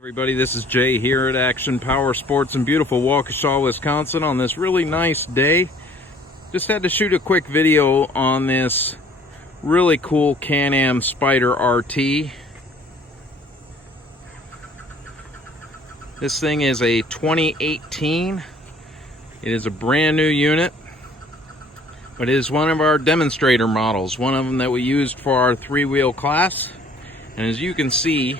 Everybody, this is Jay here at Action Power Sports in beautiful Waukesha, Wisconsin on this really nice day. Just had to shoot a quick video on this really cool Can-Am Spyder RT. This thing is a 2018. It is a brand new unit, but it is one of our demonstrator models, one of them that we used for our three-wheel class. And as you can see,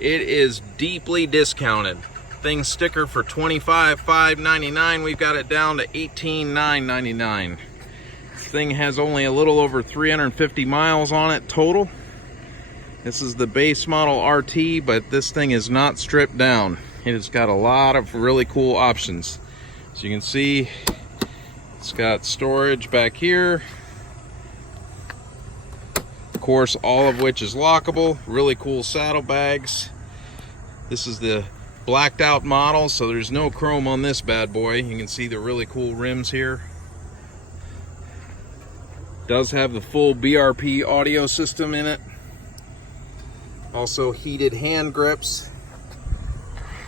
it is deeply discounted. Thing sticker for $25,599. We've got it down to $18,999. This thing has only a little over 350 miles on it total. This is the base model RT, but this thing is not stripped down. It has got a lot of really cool options. As you can see, it's got storage back here. Of course, all of which is lockable. Really cool saddlebags. This is the blacked out model, so there's no chrome on this bad boy. You can see the really cool rims here. Does have the full BRP audio system in it. Also heated hand grips.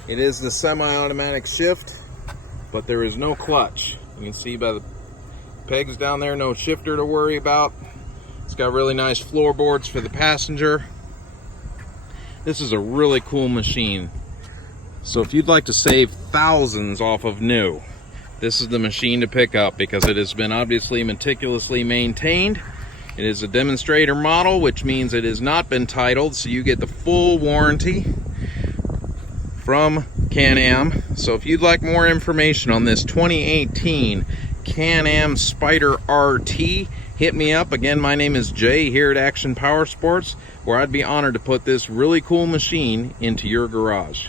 It is the semi-automatic shift, but there is no clutch. You can see by the pegs down there, no shifter to worry about. It's got really nice floorboards for the passenger. This is a really cool machine. So if you'd like to save thousands off of new, this is the machine to pick up because it has been obviously meticulously maintained. It is a demonstrator model, which means it has not been titled, so you get the full warranty from Can-Am. So if you'd like more information on this 2018 Can-Am Spyder RT, hit me up. Again, my name is Jay here at Action Power Sports, where I'd be honored to put this really cool machine into your garage.